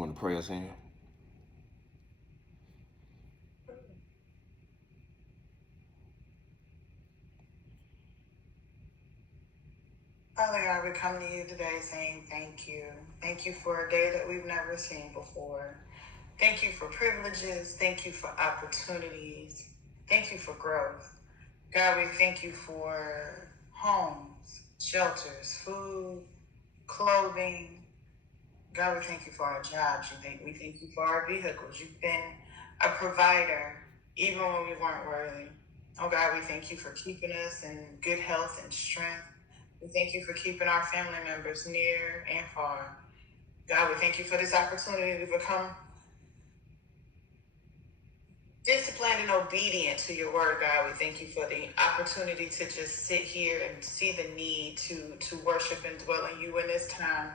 want to pray us in? Father God, we come to you today saying thank you. Thank you for a day that we've never seen before. Thank you for privileges. Thank you for opportunities. Thank you for growth. God, we thank you for homes, shelters, food, clothing. God, we thank you for our jobs. We thank you for our vehicles. You've been a provider even when we weren't worthy. Oh God, we thank you for keeping us in good health and strength. We thank you for keeping our family members near and far. God, we thank you for this opportunity to become disciplined and obedient to your word, God. We thank you for the opportunity to just sit here and see the need to worship and dwell in you in this time.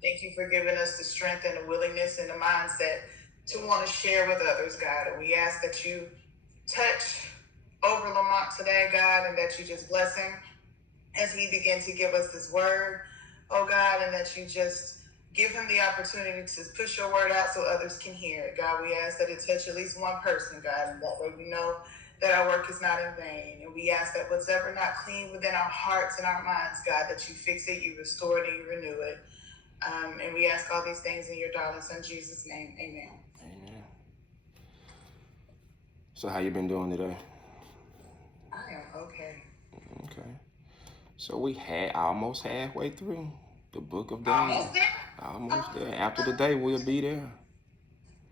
Thank you for giving us the strength and the willingness and the mindset to want to share with others, God. And we ask that you touch over Lamont today, God, and that you just bless him as he begins to give us this word, oh God, and that you just give him the opportunity to push your word out so others can hear it. God, we ask that it touch at least one person, God, and that way we know that our work is not in vain. And we ask that whatever not clean within our hearts and our minds, God, that you fix it, you restore it, and you renew it. And we ask all these things in your darling son Jesus' name. Amen. Amen. So how you been doing today? I am okay. Okay. So we almost halfway through the book of Daniel. Almost there. After the day, we'll be there.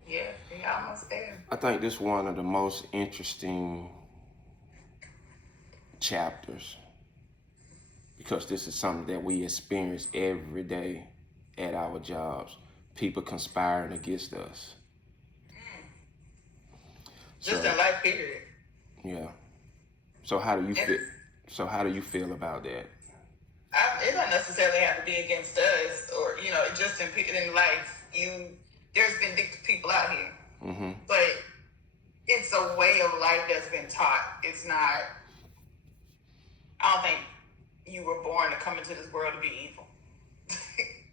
Yeah, we're almost there. I think this is one of the most interesting chapters because this is something that we experience every day at our jobs. People conspiring against us. Just in life, period. Yeah. So how do you feel? So how do you feel about that? It doesn't necessarily have to be against us, or just in life. There's vindictive people out here, but it's a way of life that's been taught. It's not. I don't think you were born to come into this world to be evil.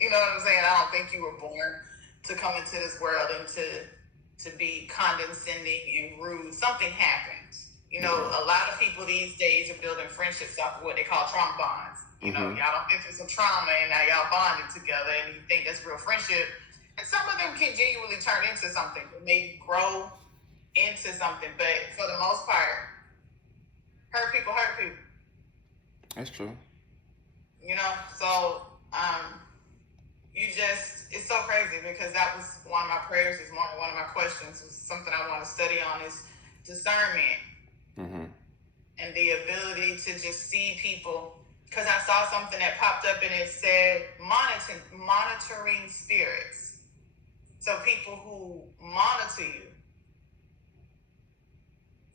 You know what I'm saying? I don't think you were born to come into this world and to be condescending and rude. Something happens. A lot of people these days are building friendships off of what they call trauma bonds. Y'all don't get through some trauma and now y'all bonded together and you think that's real friendship. And some of them can genuinely turn into something, maybe grow into something. But for the most part, hurt people hurt people. That's true. So it's so crazy because that was one of my prayers this morning. One of my questions was something I want to study on is discernment. And the ability to just see people, because I saw something that popped up and it said monitoring spirits. So people who monitor you,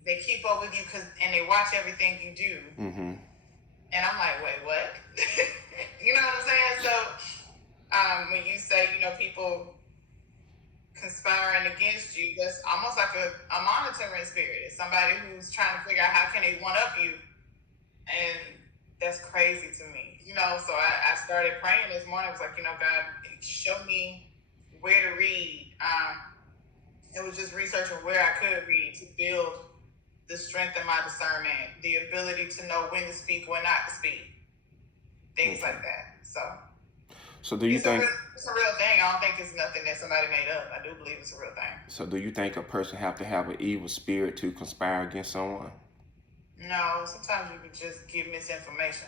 they keep up with you and they watch everything you do. And I'm like, wait, what? You know what I'm saying? So when you say, people conspiring against you, that's almost like a monitoring spirit. It's somebody who's trying to figure out how can they one-up you. And that's crazy to me. So I started praying this morning. I was like, God, show me where to read. It was just researching where I could read to build the strength in my discernment, the ability to know when to speak, when not to speak, things like that. So do you think it's a real thing? I don't think it's nothing that somebody made up. I do believe it's a real thing. So do you think a person have to have an evil spirit to conspire against someone? No, sometimes you can just give misinformation.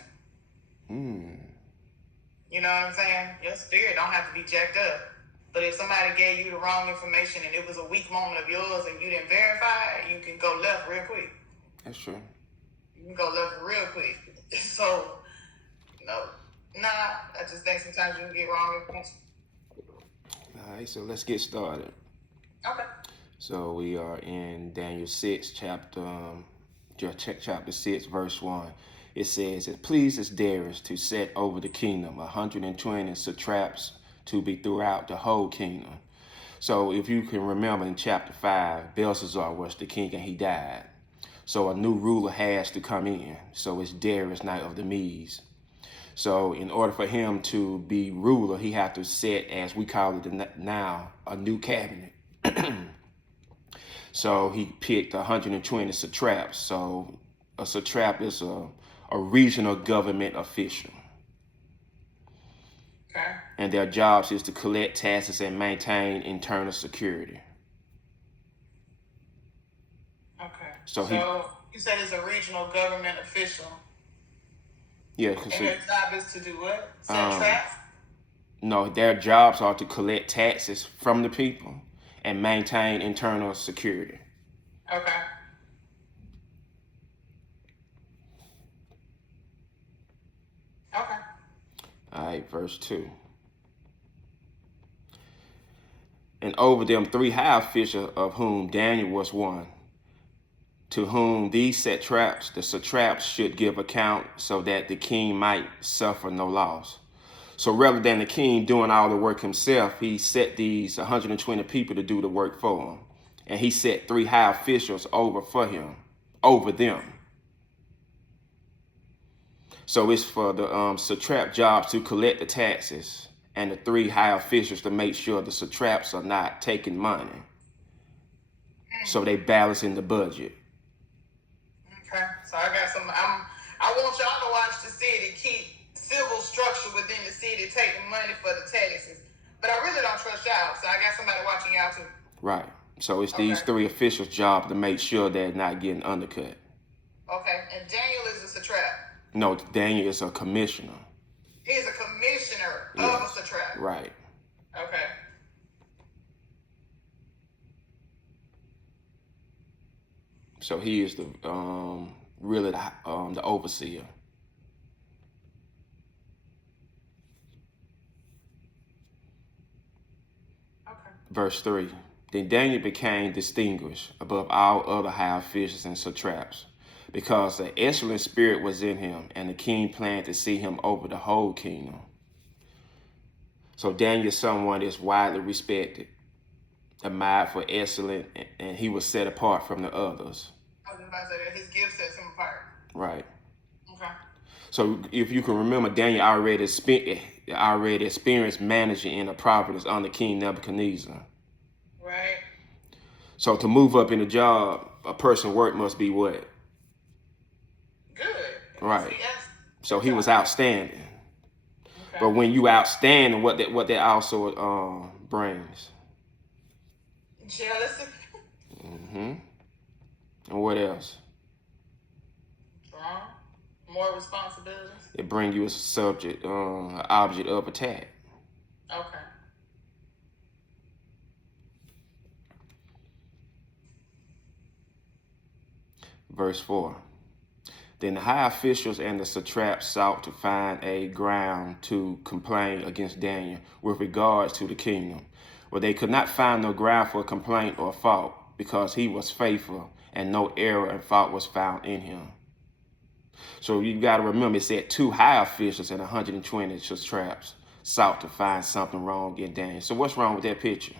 You know what I'm saying? Your spirit don't have to be jacked up. But if somebody gave you the wrong information and it was a weak moment of yours and you didn't verify it, you can go left real quick. That's true. You can go left real quick. So, I just think sometimes you can get wrong information. All right, so let's get started. Okay. So we are in Daniel 6, chapter 6, verse 1. It says, "It pleases Darius to set over the kingdom 120 satraps to be throughout the whole kingdom." So if you can remember in chapter 5, Belshazzar was the king and he died. So a new ruler has to come in. So it's Darius, knight of the Medes. So in order for him to be ruler, he had to set, as we call it now, a new cabinet. So he picked 120 satraps. So a satrap is a regional government official. Okay. And their jobs is to collect taxes and maintain internal security. Okay. So you said it's a regional government official. Yeah. And their job is to do what? Set traps? No, their jobs are to collect taxes from the people and maintain internal security. Okay. Okay. All right, verse 2. And over them 3 high officials, of whom Daniel was one, to whom these satraps, the satraps, should give account, so that the king might suffer no loss. So rather than the king doing all the work himself, he set these 120 people to do the work for him. And he set 3 high officials over them. So it's for the satrap jobs to collect the taxes, and the 3 high officials to make sure the satraps are not taking money. So they balance in the budget. Okay. So I got some. I want y'all to watch the city keep civil structure within the city, taking money for the taxes. But I really don't trust y'all, so I got somebody watching y'all too. Right. So it's these 3 officials' job to make sure they're not getting undercut. Okay. And Daniel is a satrap. No, Daniel is a commissioner. He's a commissioner of a satrap. Right. Okay. So he is the really the overseer. Okay. Verse 3. Then Daniel became distinguished above all other high officials and satraps, because the excellent spirit was in him, and the king planned to see him over the whole kingdom. So Daniel is someone that's widely respected, admired for excellence, and he was set apart from the others. I was about to say that his gift sets him apart. Right. Okay. So if you can remember, Daniel already experienced managing in a province under King Nebuchadnezzar. Right. So to move up in the job, a person's work must be what? Good. Right. So he was outstanding. Okay. But when you outstanding, what that also brings? Jealousy. Mm-hmm. And what else? More responsibilities. It brings you as a subject, object of attack. Okay. Verse 4. Then the high officials and the satraps sought to find a ground to complain against Daniel with regards to the kingdom, but they could not find no ground for complaint or fault, because he was faithful and no error and fault was found in him. So you got to remember, it said 2 high officials and 120 satraps sought to find something wrong in Daniel. So what's wrong with that picture?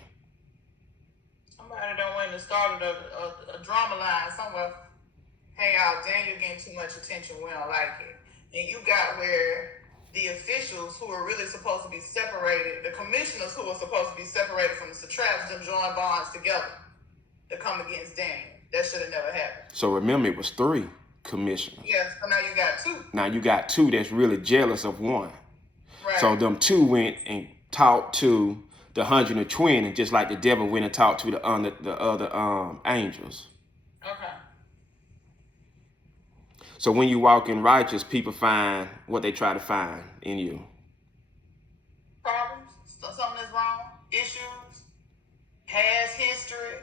Somebody done went and started a drama line somewhere. Hey, y'all, Daniel getting too much attention. We don't like it. And you got where the officials who are really supposed to be separated, the commissioners who are supposed to be separated from the satraps, them join bonds together to come against Daniel. That should have never happened. So remember, it was 3 commissioners. Yes, so now you got 2. Now you got 2 that's really jealous of one. Right. So them 2 went and talked to the 120, just like the devil went and talked to the other angels. Okay. So when you walk in righteous, people find what they try to find in you. Problems, something that's wrong, issues, past history,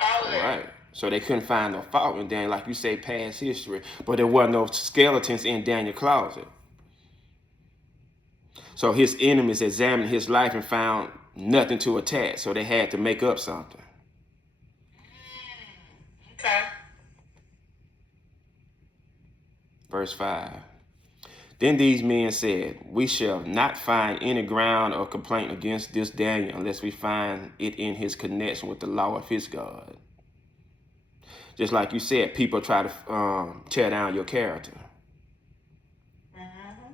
all of that. Right. So they couldn't find no fault in Daniel, like you say, past history. But there wasn't no skeletons in Daniel's closet. So his enemies examined his life and found nothing to attack. So they had to make up something. Okay. Verse 5. Then these men said, we shall not find any ground or complaint against this Daniel unless we find it in his connection with the law of his God. Just like you said, people try to tear down your character. Mm-hmm.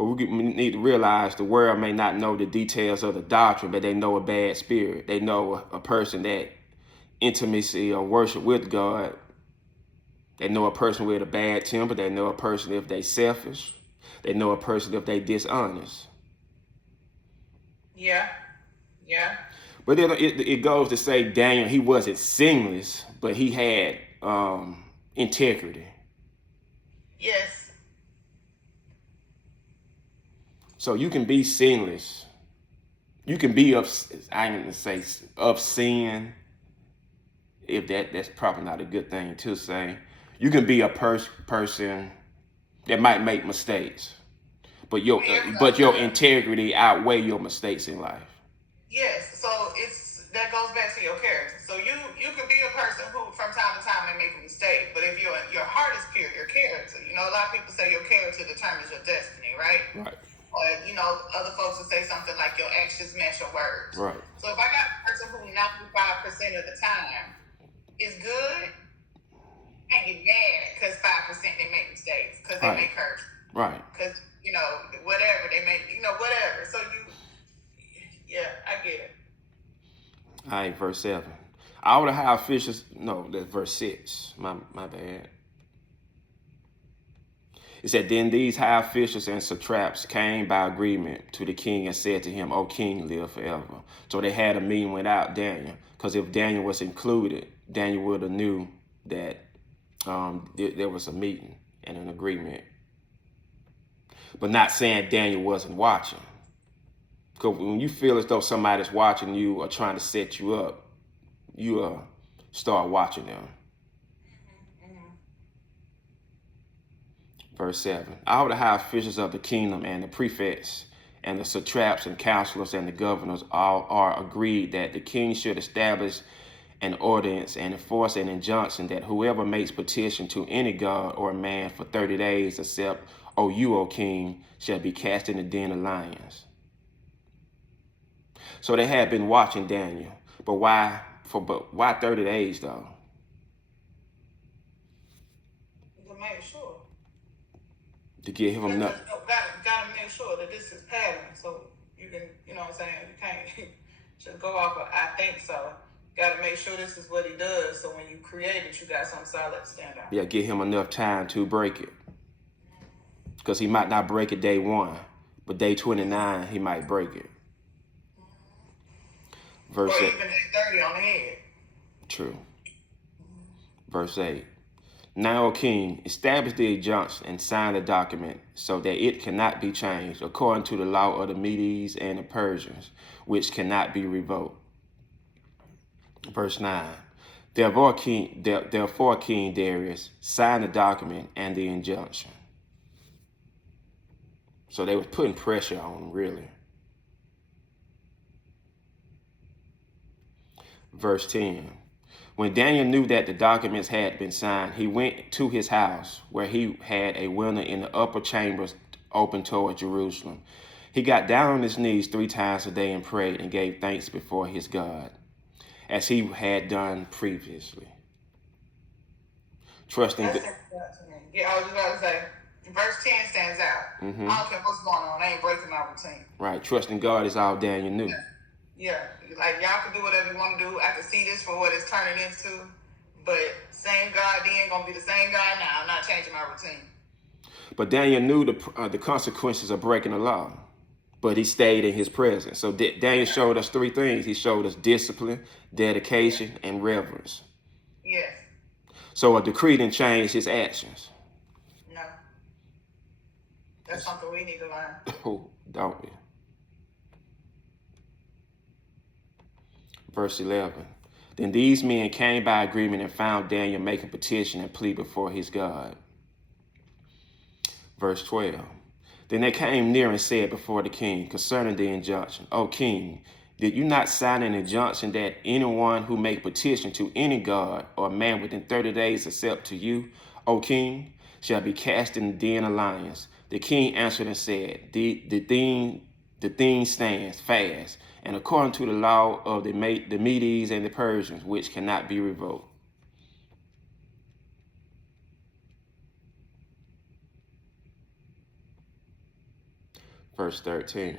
But we need to realize the world may not know the details of the doctrine, but they know a bad spirit. They know a person that intimacy or worship with God. They know a person with a bad temper. They know a person if they selfish. They know a person if they dishonest. Yeah. Yeah. But then it goes to say Daniel, he wasn't sinless, but he had integrity. Yes. So you can be sinless. You can be of sin. If that's probably not a good thing to say. You can be a person that might make mistakes, but your integrity outweigh your mistakes in life. Yes, so that goes back to your character. So you could be a person who from time to time may make a mistake, but if your heart is pure, your character. You know, a lot of people say your character determines your destiny, right? Right. Or other folks will say something like your actions match your words. Right. So if I got a person who 95% of the time is good, I can't get mad because 5% they make mistakes because they make hurt. Right. Because whatever they make, whatever. So yeah, I get it. All right, verse 7. All the high officials, no, that's verse 6. My bad. It said, then these high officials and satraps came by agreement to the king and said to him, O king, live forever. So they had a meeting without Daniel, because if Daniel was included, Daniel would have knew that there was a meeting and an agreement. But not saying Daniel wasn't watching. Because when you feel as though somebody's watching you or trying to set you up, you start watching them. Verse 7. All the high officials of the kingdom and the prefects and the satraps and counselors and the governors all are agreed that the king should establish an ordinance and enforce an injunction that whoever makes petition to any god or man for 30 days, except, O you, O king, shall be cast in the den of lions. So they had been watching Daniel, but why 30 days though? To make sure. To give him enough. Gotta make sure that this is pattern, so you can, you know what I'm saying, you can't just go off of I think so. Gotta make sure this is what he does, so when you create it, you got something solid to stand on. Yeah, give him enough time to break it. Because he might not break it day 1, but day 29, he might break it. Verse or 8. even day 30 on the head. True. Verse 8. Now, O king, establish the injunction and sign the document so that it cannot be changed according to the law of the Medes and the Persians, which cannot be revoked. Verse 9. Therefore, King Darius signed the document and the injunction. So they were putting pressure on him, really. Verse 10. When Daniel knew that the documents had been signed, he went to his house, where he had a window in the upper chambers open toward Jerusalem. He got down on his knees 3 times a day and prayed and gave thanks before his God, as he had done previously. Trusting God. Yeah, I was just about to say, verse 10 stands out. I don't care what's going on. I ain't breaking my routine. Right. Trusting God is all Daniel knew. Yeah. Like, y'all can do whatever you want to do. I can see this for what it's turning into. But same God then going to be the same God now. I'm not changing my routine. But Daniel knew the consequences of breaking the law. But he stayed in his presence. So Daniel showed us 3 things. He showed us discipline, dedication, and reverence. Yes. So a decree didn't change his actions. No. That's something we need to learn. Oh, don't we? Verse 11. Then these men came by agreement and found Daniel making petition and plea before his God. Verse 12. Then they came near and said before the king concerning the injunction, O king, did you not sign an injunction that anyone who make petition to any god or man within 30 days except to you, O king, shall be cast in the den of lions? The king answered and said, the thing stands fast, and according to the law of the Medes and the Persians, which cannot be revoked. Verse 13.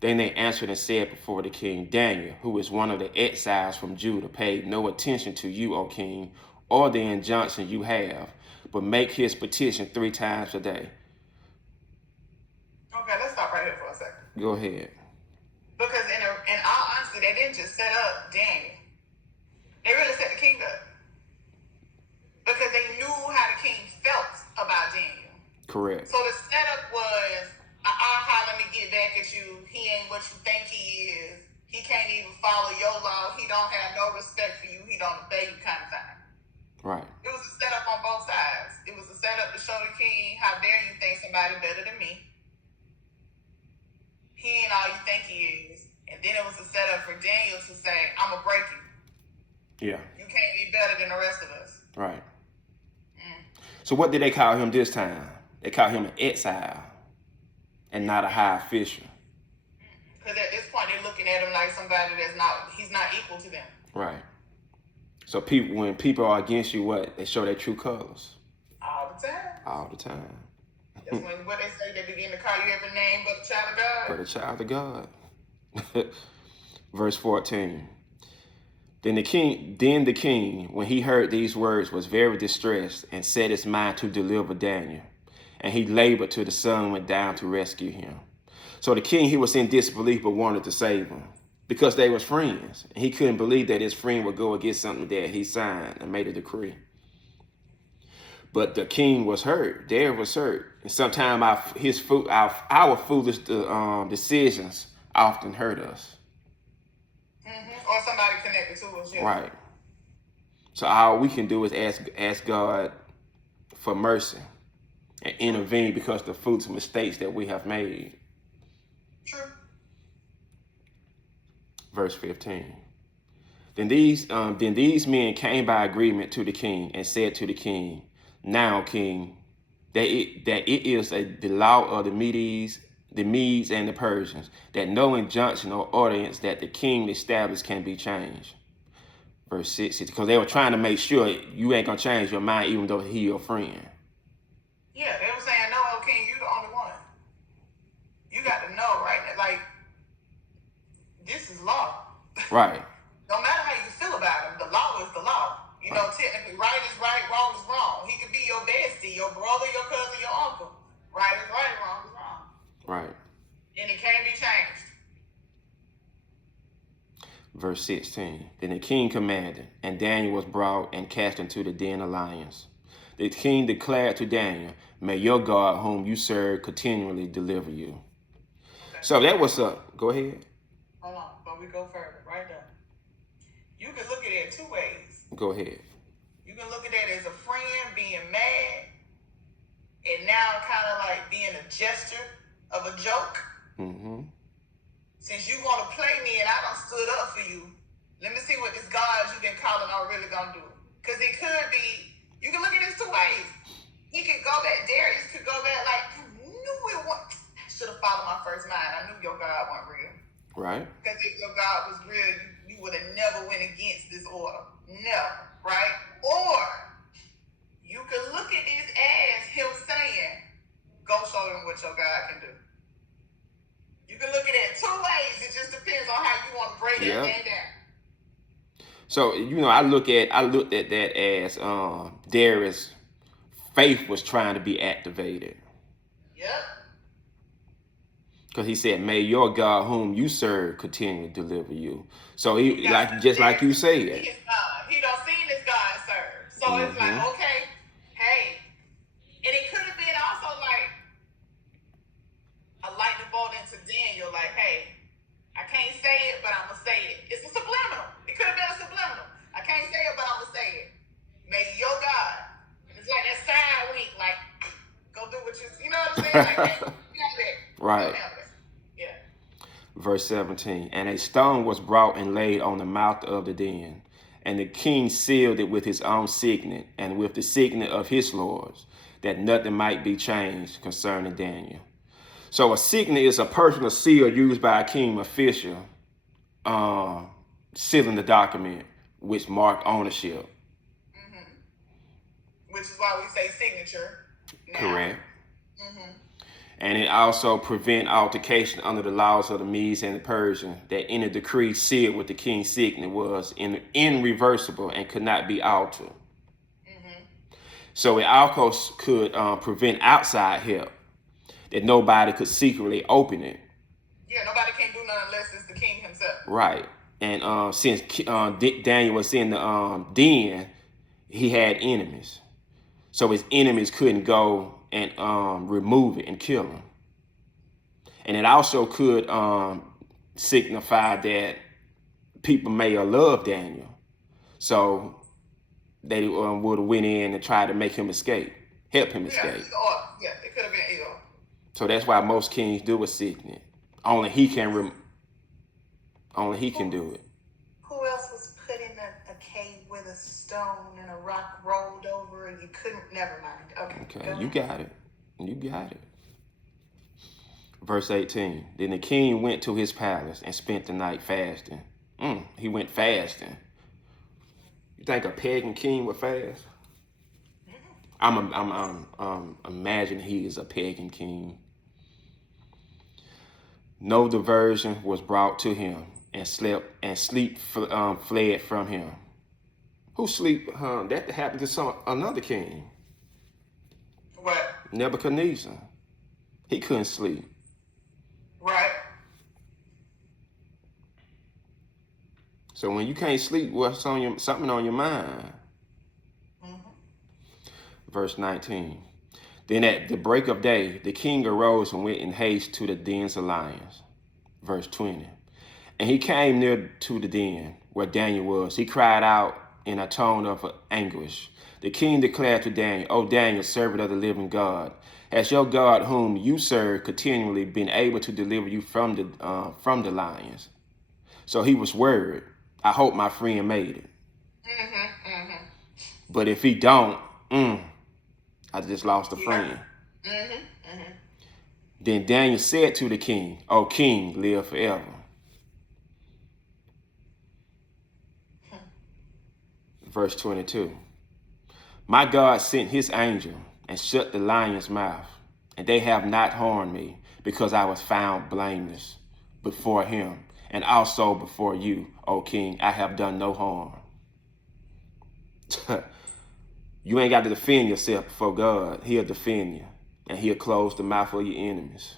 Then they answered and said before the king, Daniel, who is one of the exiles from Judah, paid no attention to you, O king, or the injunction you have, but make his petition 3 times a day. Okay, let's stop right here for a second. Go ahead. Because in all honesty, they didn't just set up Daniel. They really set the king up. Because they knew how the king felt about Daniel. Correct. So the setup was, let me get back at you. He ain't what you think he is. He can't even follow your law. He don't have no respect for you. He don't obey you kind of thing. Right. It was a setup on both sides. It was a setup to show the king, how dare you think somebody better than me. He ain't all you think he is. And then it was a setup for Daniel to say, I'm going to break you. Yeah. You can't be better than the rest of us. Right. So what did they call him this time? They call him an exile and not a high official. Because at this point, they're looking at him like somebody he's not equal to them. Right. So when people are against you, what? They show their true colors. All the time. All the time. That's when what they say, they begin to call you every name but the child of God. But the child of God. Verse 14. Then the king, when he heard these words, was very distressed and set his mind to deliver Daniel. And he labored till the sun went down to rescue him. So the king, he was in disbelief but wanted to save him because they was friends. And he couldn't believe that his friend would go against something that he signed and made a decree. But the king was hurt. Darius was hurt. And sometimes our foolish decisions often hurt us. Or somebody connected to us. Yeah. Right. So all we can do is ask God for mercy and intervene because of the foolish mistakes that we have made. True. Verse 15. Then these men came by agreement to the king and said to the king, Now, king, that it is the law of the Medes and the Persians, that no injunction or ordinance that the king established can be changed. Verse 16, because they were trying to make sure you ain't going to change your mind even though he your friend. Yeah, they were saying, no, king, you the only one. You got to know, right? Like, this is law. Right. No matter how you feel about him, the law is the law. You know, technically, right is right, wrong is wrong. He could be your bestie, your brother, your cousin, your uncle. Right is right, wrong is wrong. Right. And it can't be changed. Verse 16. Then the king commanded, and Daniel was brought and cast into the den of lions. The king declared to Daniel, May your God, whom you serve, continually deliver you. Okay. So that was up. Go ahead. Hold on, but we go further. Right there. You can look at it 2 ways. Go ahead. You can look at that as a friend being mad, and now kind of like being a gesture of a joke. Mm-hmm. Since you want to play me and I done stood up for you, let me see what this God you've been calling on really gonna do. Because it could be, you can look at this 2 ways. He could go back, Darius could go back like, I knew it was, I should have followed my first mind. I knew your God wasn't real. Right. Because if your God was real, you would have never went against this order. Never, right? Or you could look at this as him saying, go show them what your God can do. You can look at it 2 ways. It just depends on how you want to break that thing down. So, I looked at that as Darius' faith was trying to be activated. Yep. Because he said, May your God whom you serve continue to deliver you. So he like you said. He don't see this God serve. So it's like, okay, hey. And it could have been also like a lightning bolt into Daniel, like, hey, I can't say it, but I'm gonna say it. It's a subliminal. It could have been a subliminal. I can't say it, but I'm gonna say it. May your God. It's like that side wink, like, go do what you know what I'm saying? Like, hey, right. Yeah. Verse 17. And a stone was brought and laid on the mouth of the den. And the king sealed it with his own signet and with the signet of his lords, that nothing might be changed concerning Daniel. So a signet is a personal seal used by a king official, sealing the document, which mark ownership. Mm-hmm. Which is why we say signature now. Correct. Mm-hmm. And it also prevent altercation under the laws of the Medes and the Persians, that any decree sealed with the king's signet was irreversible and could not be altered. Mm-hmm. So it also could prevent outside help, that nobody could secretly open it. Yeah, nobody can do nothing unless it's the king himself. Right. And since Daniel was in the den, he had enemies. So his enemies couldn't go and remove it and kill him. And it also could signify that people may have loved Daniel. So they would have went in and tried to make him escape, help him escape. Yeah, it could have been ill. So that's why most kings do a signet. Only he can do it. Who else was put in a cave with a stone and a rock rolled over and you couldn't? Never mind. Okay, you got it. You got it. Verse 18. Then the king went to his palace and spent the night fasting. He went fasting. You think a pagan king would fast? I'm imagining he is a pagan king. No diversion was brought to him, and sleep fled from him. Who sleep? That happened to another king. What? Nebuchadnezzar. He couldn't sleep. Right. So when you can't sleep, what's on something on your mind? Mm-hmm. Verse 19. Then at the break of day, the king arose and went in haste to the dens of lions. Verse 20. And he came near to the den where Daniel was. He cried out in a tone of anguish. The king declared to Daniel, O Daniel, servant of the living God, has your God whom you serve continually been able to deliver you from the lions? So he was worried. I hope my friend made it. Mm-hmm, mm-hmm. But if he don't, I just lost a friend. Mm-hmm, mm-hmm. Then Daniel said to the king, O king, live forever. Verse 22. My God sent his angel and shut the lion's mouth, and they have not harmed me, because I was found blameless before him, and also before you, O king. I have done no harm. You ain't got to defend yourself before God. He'll defend you, and he'll close the mouth of your enemies.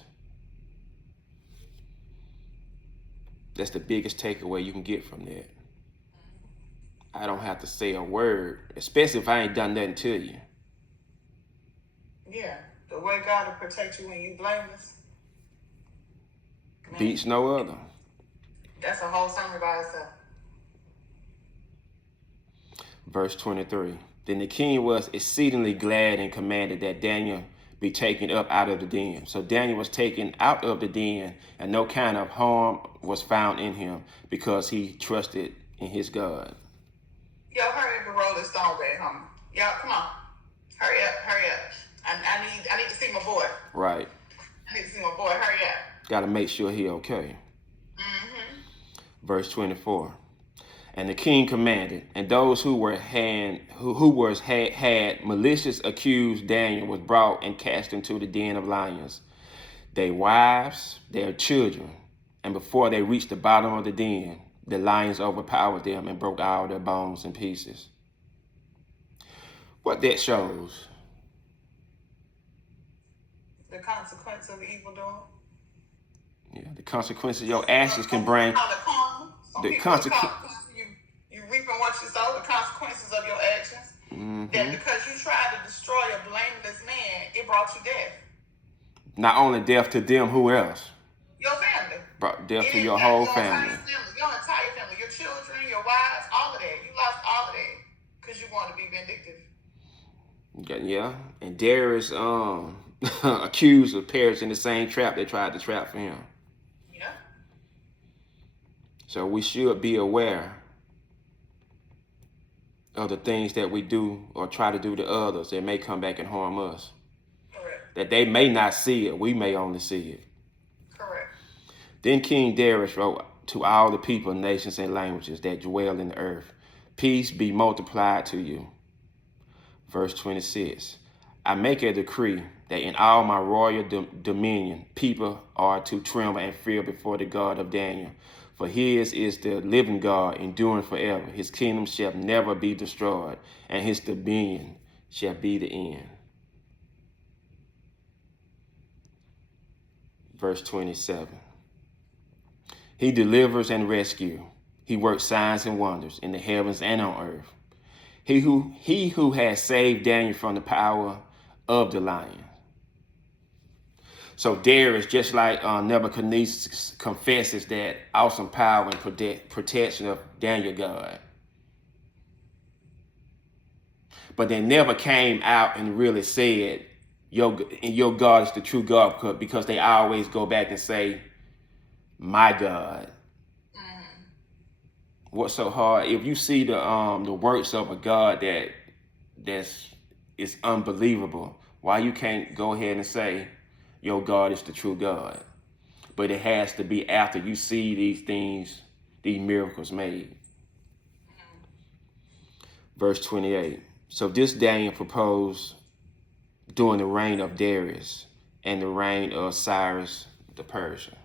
That's the biggest takeaway you can get from that. I don't have to say a word, especially if I ain't done nothing to you. Yeah, the way God will protect you when you blameless. Beats no other. That's a whole sermon by itself. Verse 23. Then the king was exceedingly glad and commanded that Daniel be taken up out of the den. So Daniel was taken out of the den, and no kind of harm was found in him, because he trusted in his God. Yo, hurry up and roll this stone back, homie. Yo, come on. Hurry up. I need to see my boy. Right. I need to see my boy. Hurry up. Got to make sure he okay. Mm-hmm. Verse 24. And the king commanded, and those who had malicious accused Daniel was brought and cast into the den of lions, their wives, their children, and before they reached the bottom of the den, the lions overpowered them and broke all their bones in pieces. What that shows? The consequence of evil doing. Yeah, the consequences your actions can bring. The consequence. You reap what you sow. The consequences of your actions. Mm-hmm. That because you tried to destroy a blameless man, it brought you death. Not only death to them, who else? Your family. Brought death to your whole family. Your entire family, your children, your wives, all of that. You lost all of that because you want to be vindictive. Yeah, and Darius accused of perishing in the same trap they tried to trap for him. Yeah. So we should be aware of the things that we do or try to do to others that may come back and harm us. Correct. That they may not see it, we may only see it. Correct. Then King Darius wrote to all the people, nations, and languages that dwell in the earth, peace be multiplied to you. Verse 26. I make a decree that in all my royal dominion, people are to tremble and fear before the God of Daniel. For his is the living God, enduring forever. His kingdom shall never be destroyed, and his dominion shall be the end. Verse 27. He delivers and rescues. He works signs and wonders in the heavens and on earth. He who has saved Daniel from the power of the lion. So Darius, just like Nebuchadnezzar, confesses that awesome power and protection of Daniel God. But they never came out and really said, your God is the true God, because they always go back and say, my God. What's so hard? If you see the works of a God that's is unbelievable, why you can't go ahead and say your God is the true God? But it has to be after you see these things, these miracles made. Verse 28. So this Daniel proposed during the reign of Darius and the reign of Cyrus the Persian.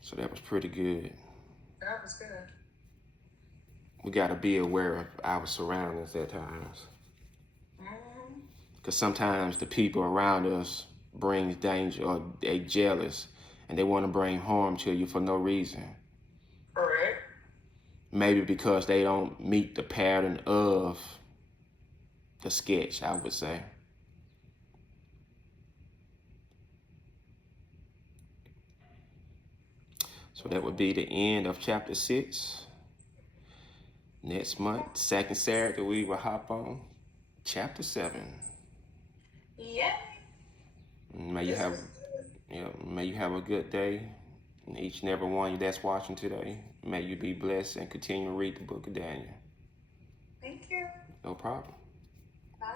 So that was pretty good. That was good. We got to be aware of our surroundings at times. Because sometimes the people around us brings danger, or they jealous and they want to bring harm to you for no reason. Correct. Maybe because they don't meet the pattern of the sketch, I would say. So that would be the end of chapter 6. Next month, second Saturday, we will hop on chapter 7. Yeah. May you have a good day. And each and every one of you that's watching today, may you be blessed and continue to read the book of Daniel. Thank you. No problem. Bye.